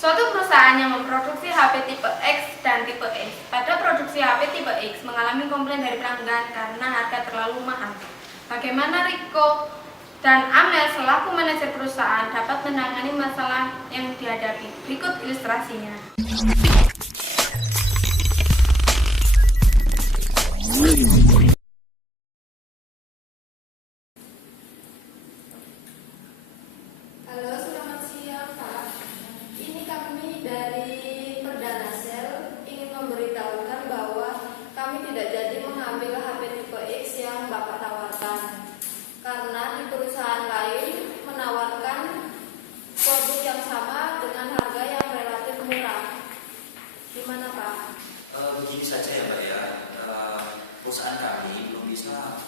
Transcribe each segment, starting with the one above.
Suatu perusahaan yang memproduksi HP tipe X dan tipe S. Pada produksi HP tipe X mengalami komplain dari pelanggan karena harga terlalu mahal. Bagaimana Riko dan Amel selaku manajer perusahaan dapat menangani masalah yang dihadapi? Berikut ilustrasinya. Halo, selamat siang Pak. Ini kami dari Perdana Sel ingin memberitahukan bahwa kami tidak jadi mengambil HP tipe X yang Bapak tawarkan karena di perusahaan lain menawarkan produk yang sama dengan harga yang relatif murah. Gimana Pak? Begini saja ya Mbak ya, perusahaan kami belum bisa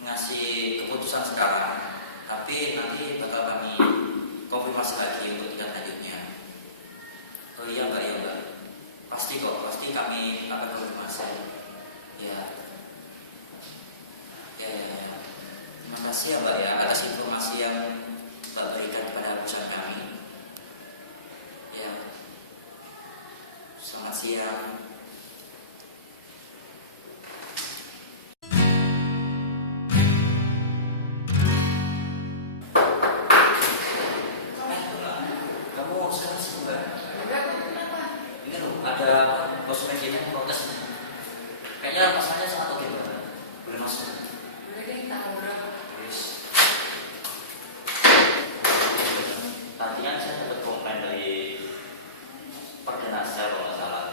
ngasih keputusan sekarang, tapi nanti bakal kami konfirmasi lagi untuk tindak lanjutnya. Oh iya Mbak, ya Mbak, pasti kok, pasti kami akan konfirmasi. Ya. Terima kasih ya Mbak ya atas informasi yang Mbak berikan kepada perusahaan kami. Ya, selamat siang. Ada kosmetiknya protes nih. Kayaknya masalahnya sama atau gimana? Boleh masuk? Boleh deh, tanggal berapa? Yes. Tadi kan saya dapat komplain dari Perdana Sel kalau nggak salah.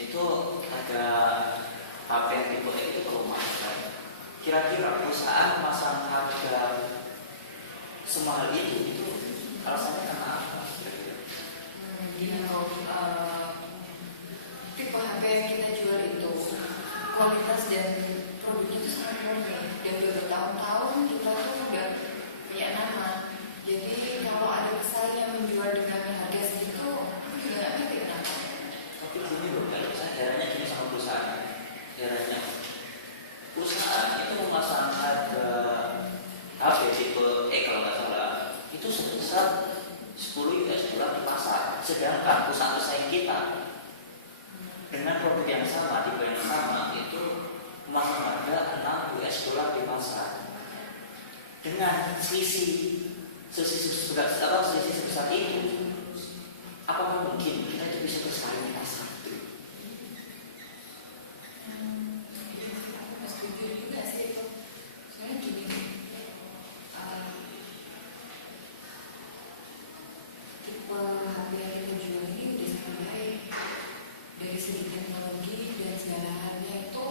Itu ada HP yang tipe X itu perlu mahal. Kira-kira perusahaan memasang harga semahal itu alasannya karena apa? Gini kalau tipe HP yang kita jual itu kualitas dan produknya itu sangat murni dan udah bertahun-tahun kita tuh udah punya nama. Jadi kalau ada pesaing yang menjual dengan harga segitu, aku juga nggak ngerti kenapa. Tapi gini loh, kalau saya herannya gini sama perusahaan. Herannya perusahaan itu memasang harga HP tipe E kalau nggak salah itu sebesar 10 US dollar di pasar. Sedangkan perusahaan pesaing kita dengan produk yang sama, tipe yang sama itu memasang harga 6 US dollar di pasar. Dengan selisih sebesar itu, apakah mungkin kita itu bisa bersaing di pasar? Setuju juga sih itu. Soalnya gini, tipe HP yang kita jual ini udah sangat baik dari segi teknologi dan segala halnya itu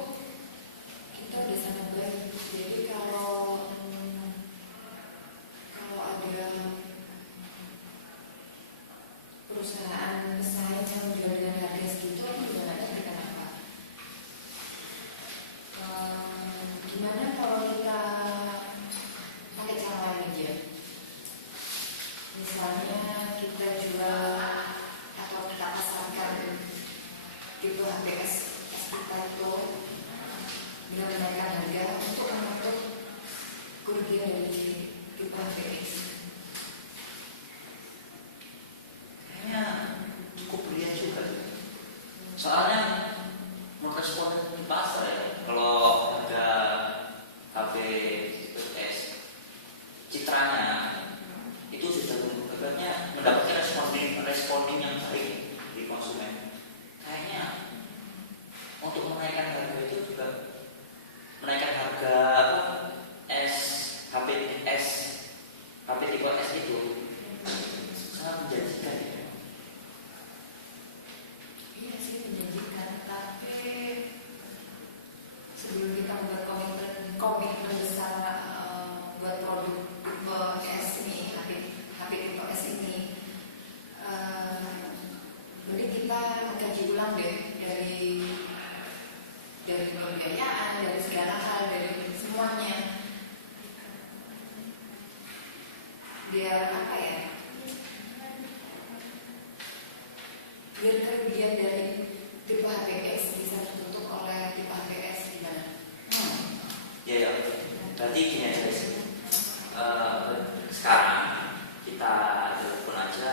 kita udah sangat baik. Jadi kalau ada perusahaan pesaing yang menjual dengan harga segitu, aku juga nggak ngerti kenapa. Gimana kalau kita pakai cara lain aja? Misalnya kita jual atau kita pasarkan tipe HP S kita itu dengan menaikkan harga untuk menutup kerugian dari tipe HP X. Kayaknya cukup brilian juga. Soalnya menurut responden di pasar ya, kalau ada HP S citranya itu sudah mendapatkan responding yang baik di konsumen. Kayaknya untuk menaikkan harga itu juga menaikkan harga HP tipe S itu sangat menjanjikan ya. Iya sih menjanjikan, tapi sebelum kita membuat komitmen besar buat produk tipe S ini, HP tipe S ini, mending kita mengkaji ulang deh dari pembiayaan, dari segala hal, dari semuanya, biar apa ya? Biar kerugian dari tipe HPS bisa tertutup oleh tipe HPS gimana? Ya, berarti gini aja guys. Sekarang kita telepon aja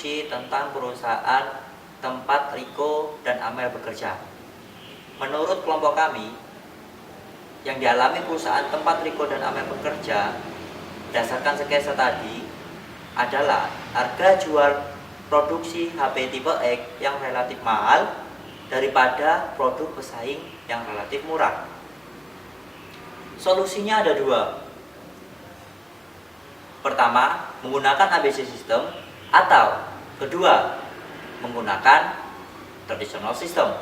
solusi tentang perusahaan tempat Riko dan Amel bekerja. Menurut kelompok kami, yang dialami perusahaan tempat Riko dan Amel bekerja berdasarkan sketsa tadi adalah harga jual produksi HP tipe X yang relatif mahal daripada produk pesaing yang relatif murah. Solusinya ada dua. Pertama, menggunakan ABC system, atau kedua, menggunakan traditional system.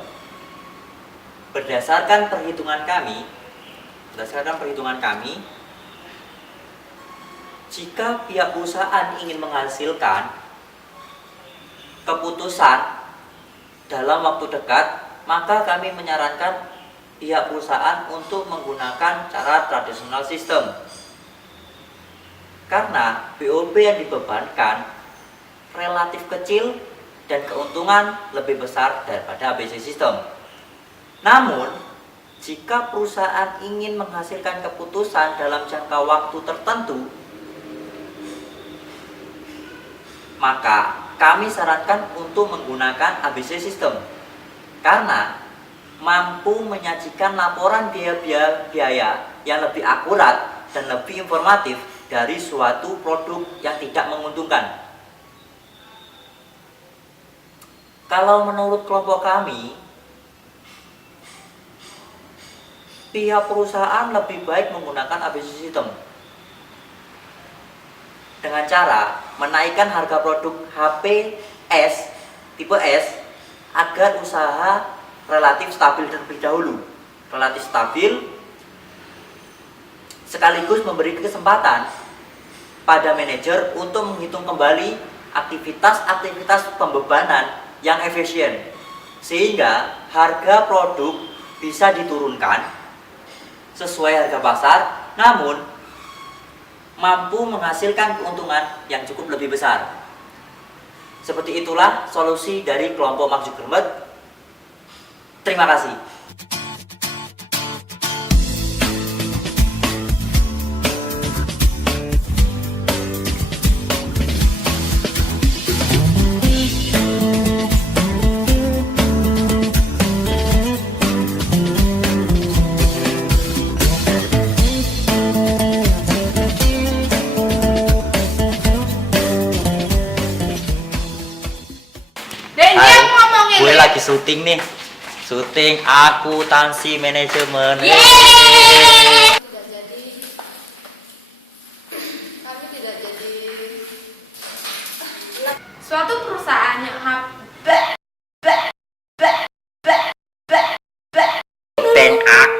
Berdasarkan perhitungan kami, jika pihak perusahaan ingin menghasilkan keputusan dalam waktu dekat, maka kami menyarankan pihak perusahaan untuk menggunakan cara traditional system. Karena BOP yang dibebankan relatif kecil dan keuntungan lebih besar daripada ABC system. Namun, jika perusahaan ingin menghasilkan keputusan dalam jangka waktu tertentu, maka kami sarankan untuk menggunakan ABC system karena mampu menyajikan laporan biaya yang lebih akurat dan lebih informatif dari suatu produk yang tidak menguntungkan. Kalau menurut kelompok kami, pihak perusahaan lebih baik menggunakan ABC system dengan cara menaikkan harga produk HP tipe S agar usaha relatif stabil terlebih dahulu. Relatif stabil sekaligus memberi kesempatan pada manajer untuk menghitung kembali aktivitas-aktivitas pembebanan yang efisien, sehingga harga produk bisa diturunkan sesuai harga pasar, namun mampu menghasilkan keuntungan yang cukup lebih besar. Seperti itulah solusi dari kelompok Mark Zuckerberg. Terima kasih. Dan dia ngomongin. Gue lagi syuting nih. Syuting akuntansi manajemen. Yeay! Kami tidak jadi Suatu perusahaan yang Dan aku